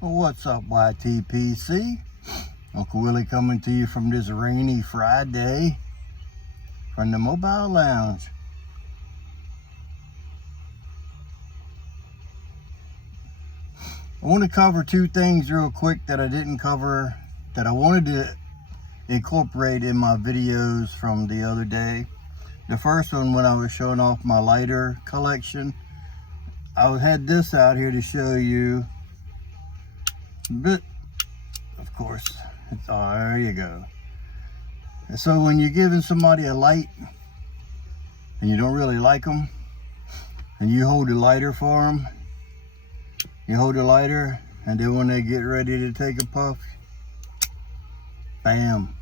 Well, what's up, YTPC? Uncle Willie coming to you from this rainy Friday from the Mobile Lounge. I want to cover two things real quick that I didn't cover that I wanted to incorporate in my videos from the other day. The first one, when I was showing off my lighter collection, I had this out here to show you. But of course, there you go. And so when you're giving somebody a light and you don't really like them, and you hold a lighter for them, you hold a lighter, and then when they get ready to take a puff, bam,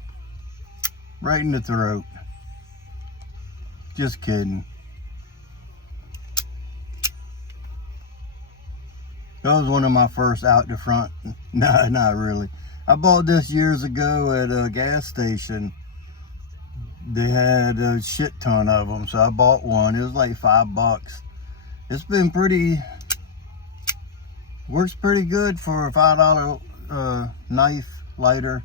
right in the throat. Just kidding. That was one of my first out the front. No, not really. I bought this years ago at a gas station. They had a shit ton of them, so I bought one. It was like $5. It's been works pretty good for a $5 knife, lighter,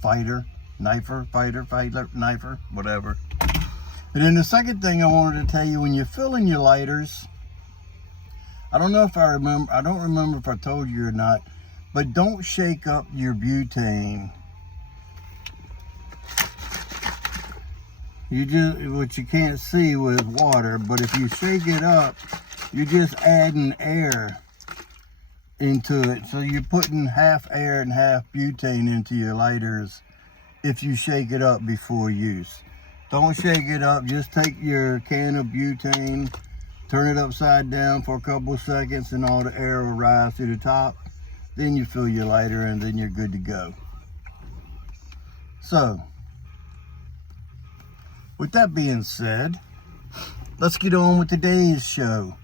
fighter, knifer, whatever. And then the second thing I wanted to tell you, when you're filling your lighters, I don't remember if I told you or not, but don't shake up your butane. Which you can't see with water, but if you shake it up, you're just adding air into it. So you're putting half air and half butane into your lighters if you shake it up before use. Don't shake it up, just take your can of butane, turn it upside down for a couple of seconds, and all the air will rise to the top. Then you fill your lighter and then you're good to go. So, with that being said, let's get on with today's show.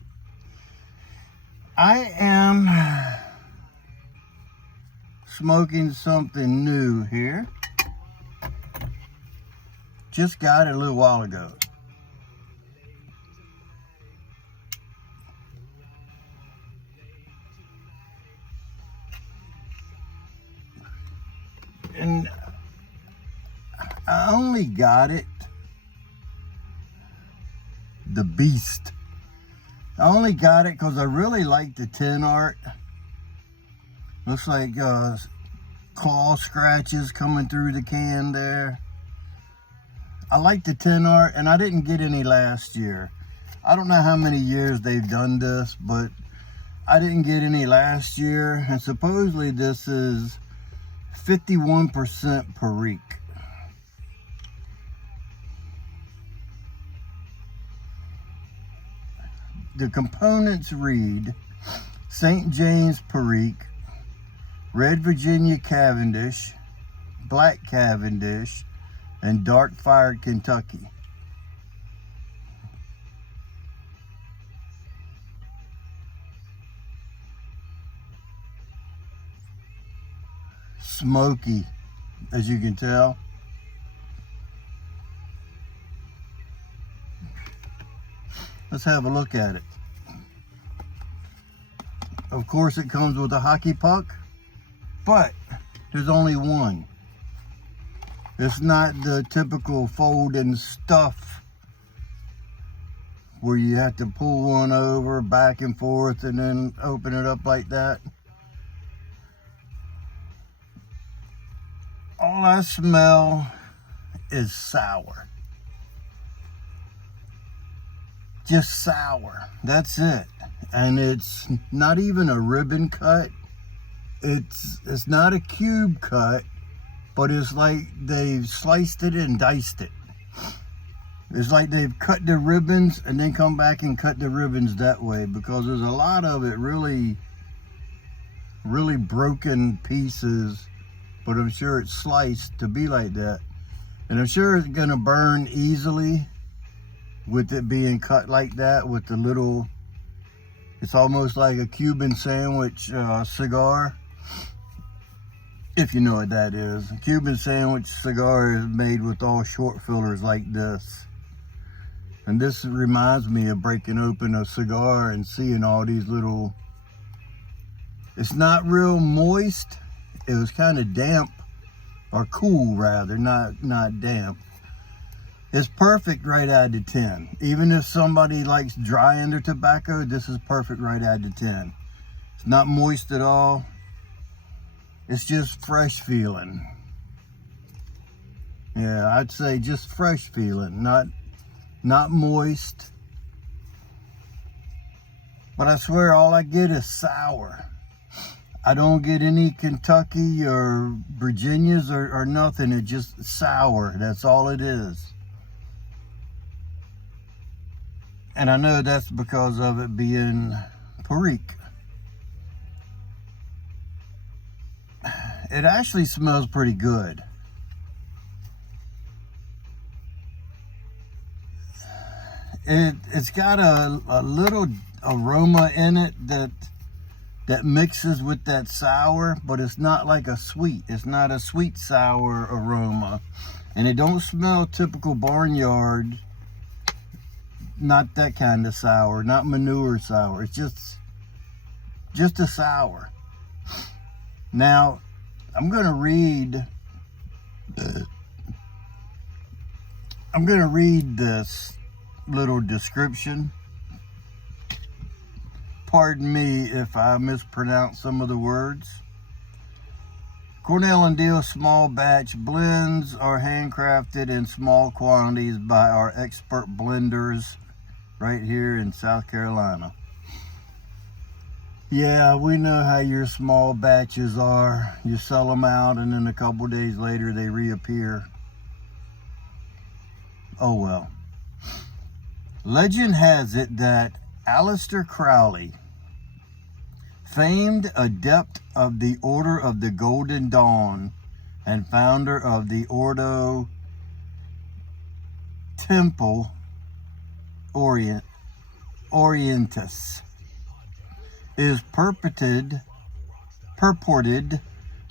I am smoking something new here. Just got it a little while ago. And I only got it, the Beast. I only got it because I really like the tin art. Looks like claw scratches coming through the can there. I like the tin art, and I didn't get any last year. I don't know how many years they've done this, but I didn't get any last year. And supposedly this is 51% Perique. The components read St. James Perique, Red Virginia Cavendish, Black Cavendish, and Dark Fired Kentucky. Smoky, as you can tell. Let's have a look at it. Of course, it comes with a hockey puck, but there's only one. It's not the typical fold and stuff where you have to pull one over back and forth and then open it up like that. All I smell is sour. Just sour. That's it. And it's not even a ribbon cut. It's not a cube cut, but it's like they've sliced it and diced it. It's like they've cut the ribbons and then come back and cut the ribbons that way, because there's a lot of it really broken pieces, but I'm sure it's sliced to be like that. And I'm sure it's gonna burn easily with it being cut like that, with the little, it's almost like a Cuban sandwich cigar. If you know what that is. A Cuban sandwich cigar is made with all short fillers like this. And this reminds me of breaking open a cigar and seeing all these little It's not real moist. It was kind of damp, or cool rather, not damp. It's perfect right out of 10. Even if somebody likes drying their tobacco, this is perfect right out of 10. It's not moist at all. It's just fresh feeling. Yeah, I'd say just fresh feeling, not moist. But I swear all I get is sour. I don't get any Kentucky or Virginias or nothing. It's just sour. That's all it is. And I know that's because of it being Perique. It actually smells pretty good. It's got a little aroma in it that mixes with that sour, but it's not like a sweet. It's not a sweet sour aroma. And it don't smell typical barnyard. Not that kind of sour, not manure sour. It's just a sour. Now, I'm gonna read this little description. Pardon me if I mispronounce some of the words. Cornell & Deal small batch blends are handcrafted in small quantities by our expert blenders right here in South Carolina. Yeah, we know how your small batches are. You sell them out and then a couple days later they reappear. Oh well. Legend has it that Aleister Crowley, famed adept of the Order of the Golden Dawn and founder of the Ordo Temple Orientis, is purported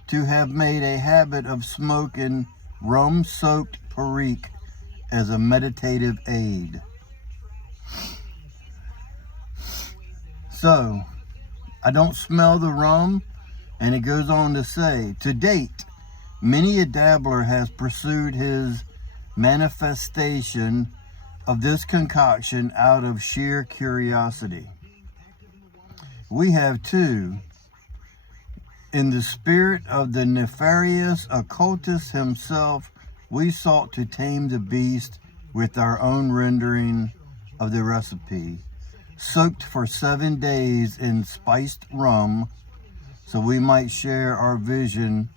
to have made a habit of smoking rum-soaked Perique as a meditative aid. So, I don't smell the rum, and it goes on to say, to date, many a dabbler has pursued his manifestation of this concoction out of sheer curiosity. We have too, in the spirit of the nefarious occultist himself, we sought to tame the beast with our own rendering of the recipe, soaked for 7 days in spiced rum, so we might share our vision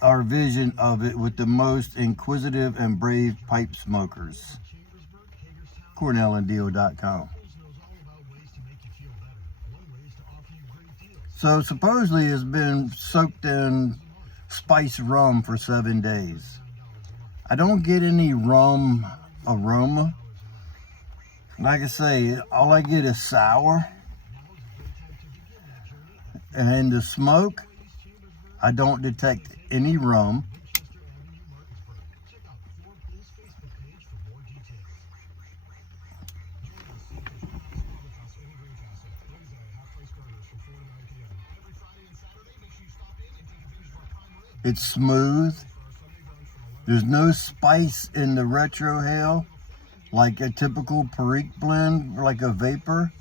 of it with the most inquisitive and brave pipe smokers. CornellandDeal.com. So supposedly it's been soaked in spiced rum for 7 days. I don't get any rum aroma. Like I say, all I get is sour. And the smoke, I don't detect any rum. It's smooth. There's no spice in the retrohale like a typical Perique blend, like a vapor.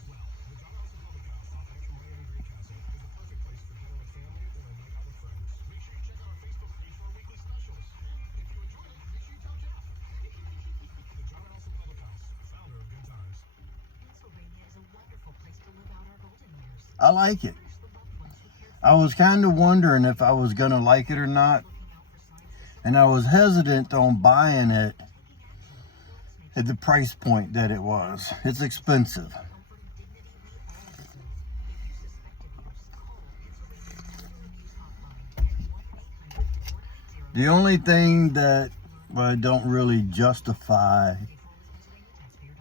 I like it. I was kind of wondering if I was going to like it or not. And I was hesitant on buying it at the price point that it was. It's expensive. The only thing that I don't really justify,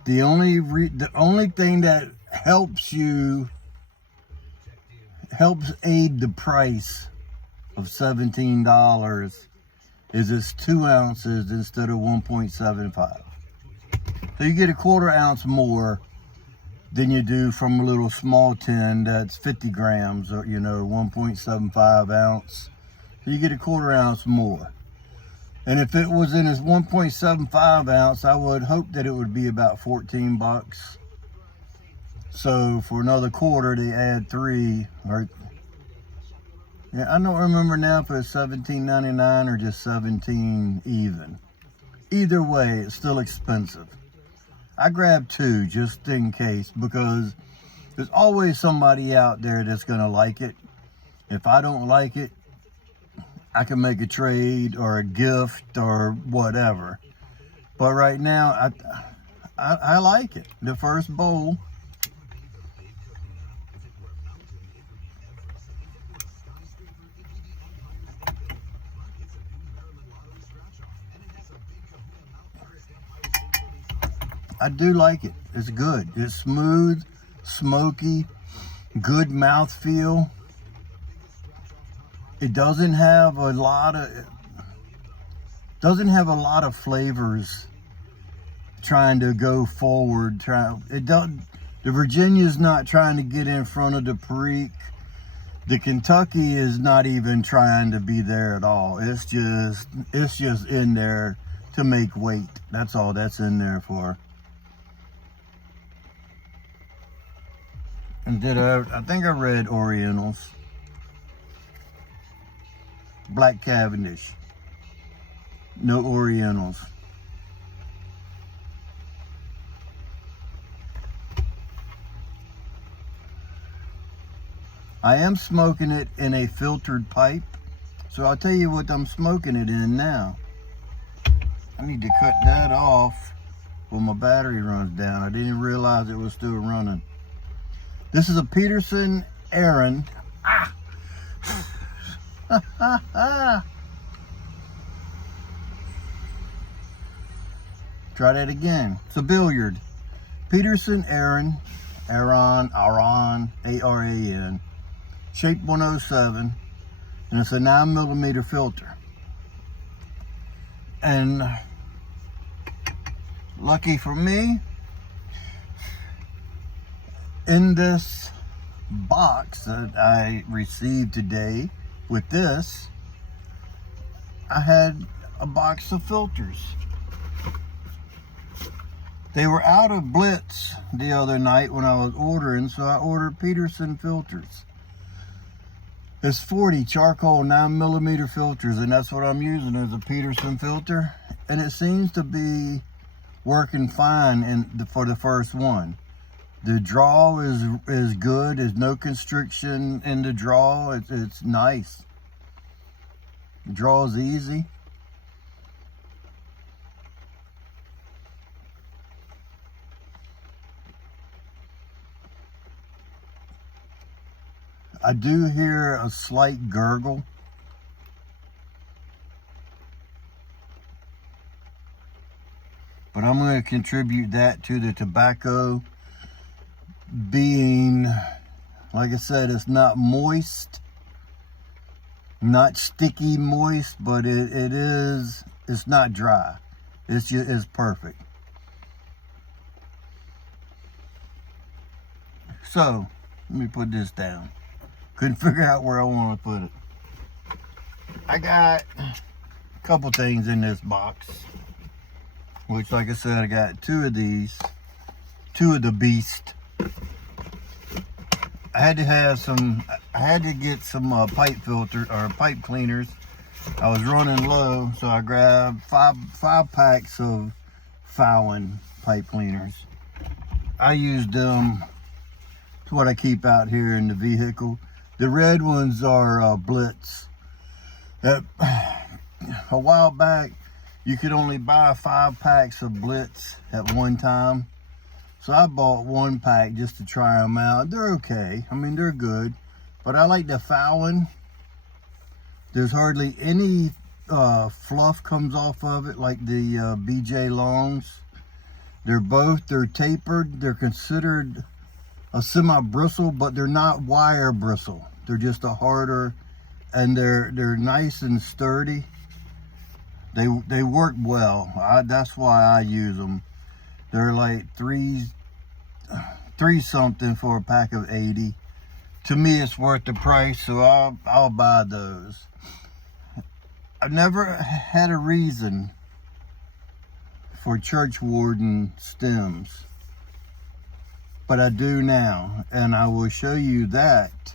the only thing that helps aid the price of $17 is it's 2 ounces instead of 1.75. So you get a 1/4 ounce more than you do from a little small tin that's 50 grams, or 1.75 ounce. So you get a 1/4 ounce more. And if it was in its 1.75 ounce, I would hope that it would be about 14 bucks. So for another 1/4, they add 3. Or yeah, I don't remember now if it's $17.99 or just 17 even. Either way, it's still expensive. I grabbed 2 just in case, because there's always somebody out there that's gonna like it. If I don't like it, I can make a trade or a gift or whatever. But right now, I like it. The first bowl. I do like it. It's good. It's smooth, smoky, good mouthfeel. It doesn't have a lot of flavors trying to go forward. The Virginia's not trying to get in front of the Perique. The Kentucky is not even trying to be there at all. It's just in there to make weight. That's all that's in there for. And I think I read Orientals. Black Cavendish. No Orientals. I am smoking it in a filtered pipe. So I'll tell you what I'm smoking it in now. I need to cut that off when my battery runs down. I didn't realize it was still running. This is a Peterson Aaron. Try that again. It's a Billiard. Peterson Aaron, A-R-A-N, shape 107, and it's a 9mm filter. And lucky for me, in this box that I received today with this, I had a box of filters. They were out of Blitz the other night when I was ordering, so I ordered Peterson filters. It's 40 charcoal 9mm filters, and that's what I'm using as a Peterson filter. And it seems to be working fine for the first one. The draw is good. There's no constriction in the draw. It's nice. The draw is easy. I do hear a slight gurgle. But I'm going to contribute that to the tobacco being, like I said, it's not moist, not sticky moist, but it's not dry. It's perfect. So, let me put this down. Couldn't figure out where I want to put it. I got a couple things in this box, which, like I said, I got 2 of these, 2 of the beast. I had to get some pipe filter or pipe cleaners. I was running low, so I grabbed five packs of Fallon pipe cleaners. I used them. It's what I keep out here in the vehicle. The red ones are Blitz. A while back, you could only buy 5 packs of Blitz at one time. So I bought 1 pack just to try them out. They're okay. I mean, they're good. But I like the Fallon. There's hardly any fluff comes off of it like the BJ Longs. They're tapered. They're considered a semi-bristle, but they're not wire bristle. They're just a harder, and they're nice and sturdy. They work well. That's why I use them. They're like 3 something for a pack of 80. To me, it's worth the price, so I'll buy those. I've never had a reason for church warden stems, but I do now, and I will show you that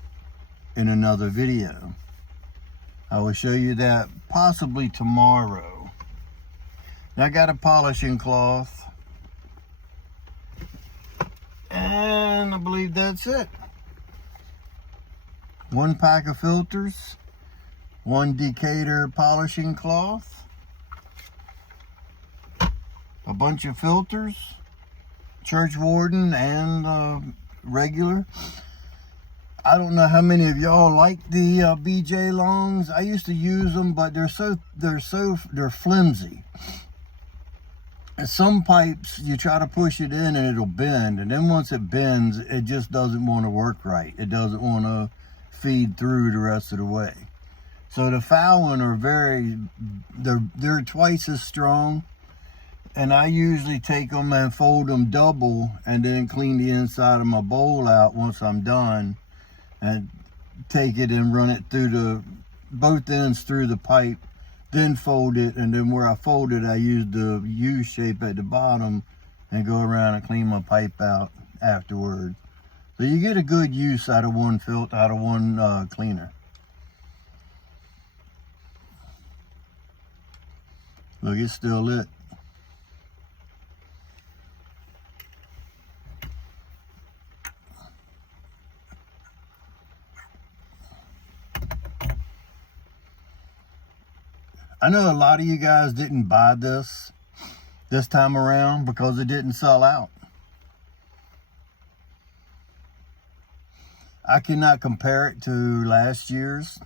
in another video. I will show you that possibly tomorrow. Now I got a polishing cloth, and I believe that's it. 1 pack of filters, 1 Decatur polishing cloth, a bunch of filters, church warden and regular. I don't know how many of y'all like the BJ longs. I used to use them, but they're flimsy. And some pipes, you try to push it in and it'll bend, and then once it bends, it just doesn't want to work right. It doesn't want to feed through the rest of the way. So the Fallon are they're twice as strong, and I usually take them and fold them double and then clean the inside of my bowl out once I'm done, and take it and run it through both ends through the pipe, then fold it, and then where I fold it, I use the U shape at the bottom and go around and clean my pipe out afterwards. So you get a good use out of one filter, out of one cleaner. Look, it's still lit. I know a lot of you guys didn't buy this time around because it didn't sell out. I cannot compare it to last year's.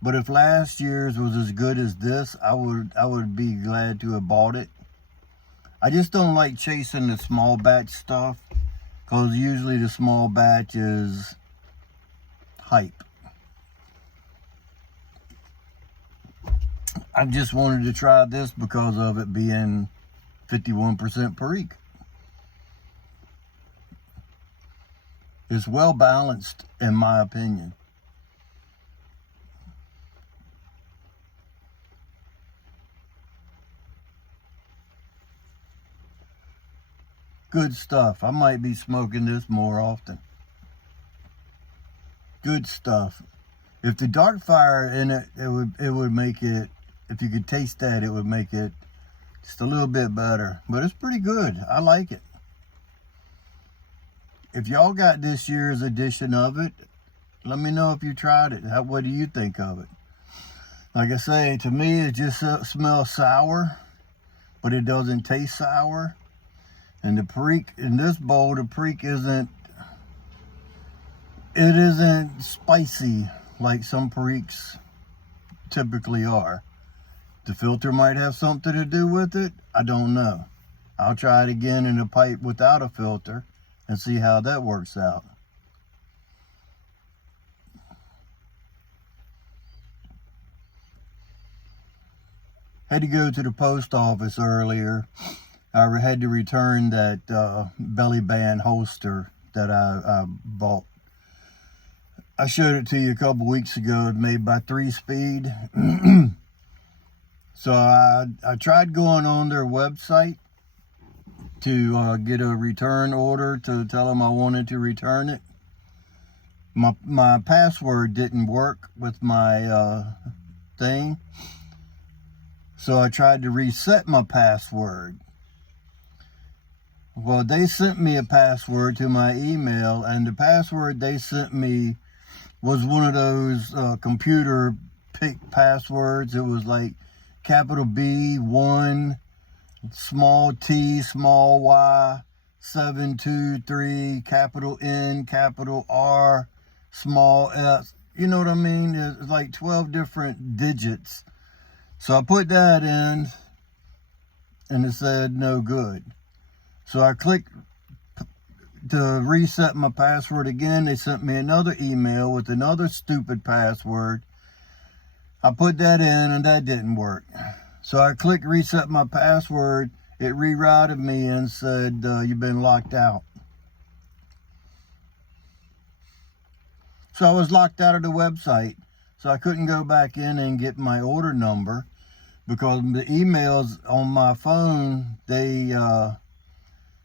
But if last year's was as good as this, I would be glad to have bought it. I just don't like chasing the small batch stuff, because usually the small batch is hype. I just wanted to try this because of it being 51% Perique. It's well balanced, in my opinion. Good stuff. I might be smoking this more often. Good stuff. If the dark fire in it, it would make it, if you could taste that, it would make it just a little bit better. But it's pretty good. I like it. If y'all got this year's edition of it, let me know if you tried it. What do you think of it? Like I say, to me, it just smells sour, but it doesn't taste sour. And the Perique, in this bowl, the Perique isn't spicy like some Periques typically are. The filter might have something to do with it. I don't know. I'll try it again in a pipe without a filter and see how that works out. Had to go to the post office earlier. I had to return that belly band holster that I bought. I showed it to you a couple weeks ago. It's made by 3-Speed. So I tried going on their website to get a return order, to tell them I wanted to return it. My password didn't work with my thing. So I tried to reset my password. Well, they sent me a password to my email, and the password they sent me was one of those computer pick passwords. It was like capital B, 1, small t, small y, 723, capital N, capital R, small s. You know what I mean? It's like 12 different digits. So I put that in, and it said no good. So I clicked to reset my password again. They sent me another email with another stupid password. I put that in, and that didn't work. So I clicked reset my password. It rerouted me and said, you've been locked out. So I was locked out of the website. So I couldn't go back in and get my order number because the emails on my phone, I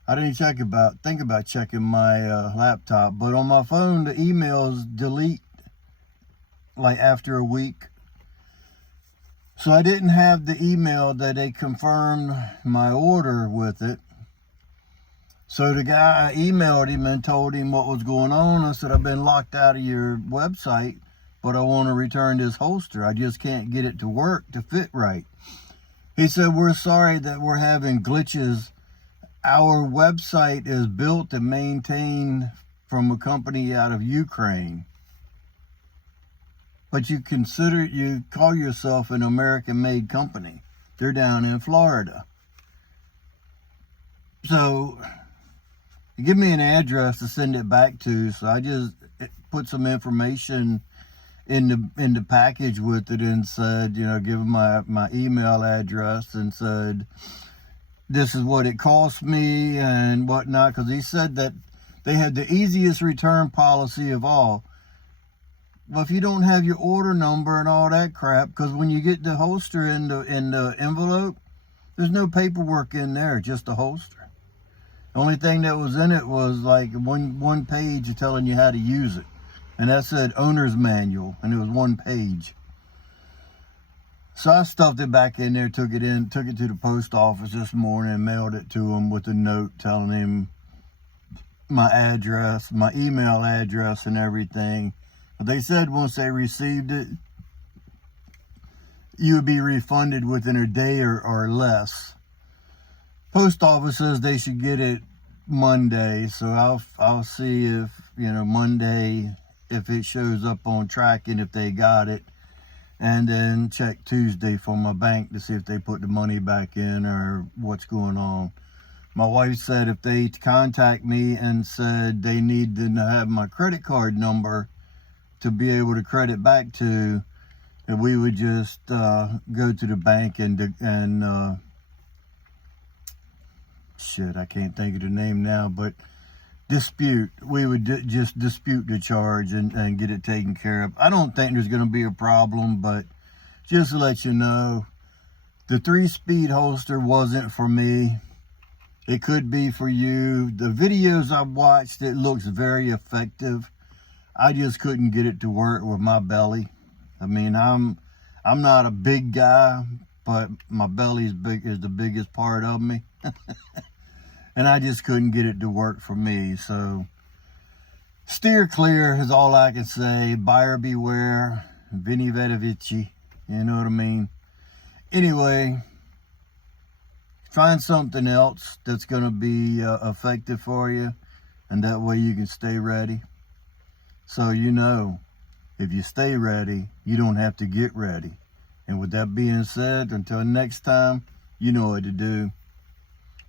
didn't think about checking my laptop, but on my phone, the emails delete like after a week. So I didn't have the email that they confirmed my order with it. So the guy, I emailed him and told him what was going on. I said, I've been locked out of your website, but I want to return this holster. I just can't get it to work to fit right. He said, we're sorry that we're having glitches. Our website is built and maintained from a company out of Ukraine. But you call yourself an American-made company. They're down in Florida. So, give me an address to send it back to. So I just put some information in the package with it and said, give them my email address and said, this is what it cost me and whatnot. Because he said that they had the easiest return policy of all. Well, if you don't have your order number and all that crap, because when you get the holster in the envelope, there's no paperwork in there, just a holster. The only thing that was in it was like one page telling you how to use it. And that said owner's manual, and it was one page. So I stuffed it back in there, took it to the post office this morning and mailed it to him with a note telling him my address, my email address and everything. But they said once they received it, you would be refunded within a day or less. Post office says they should get it Monday, so I'll see if Monday if it shows up on tracking if they got it, and then check Tuesday for my bank to see if they put the money back in or what's going on. My wife said if they contact me and said they need to have my credit card number to be able to credit back to, that we would just go to the bank and shit, I can't think of the name now, but we would just dispute the charge and get it taken care of. I don't think there's going to be a problem, but just to let you know, the 3-speed holster wasn't for me. It could be for you. The videos I've watched, it looks very effective. I just couldn't get it to work with my belly. I mean, I'm not a big guy, but my belly is the biggest part of me. And I just couldn't get it to work for me. So steer clear is all I can say. Buyer beware. Vini Vedovici. You know what I mean? Anyway, find something else that's going to be effective for you. And that way you can stay ready. So if you stay ready, you don't have to get ready. And with that being said, until next time, you know what to do.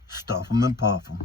Stuff them and puff them.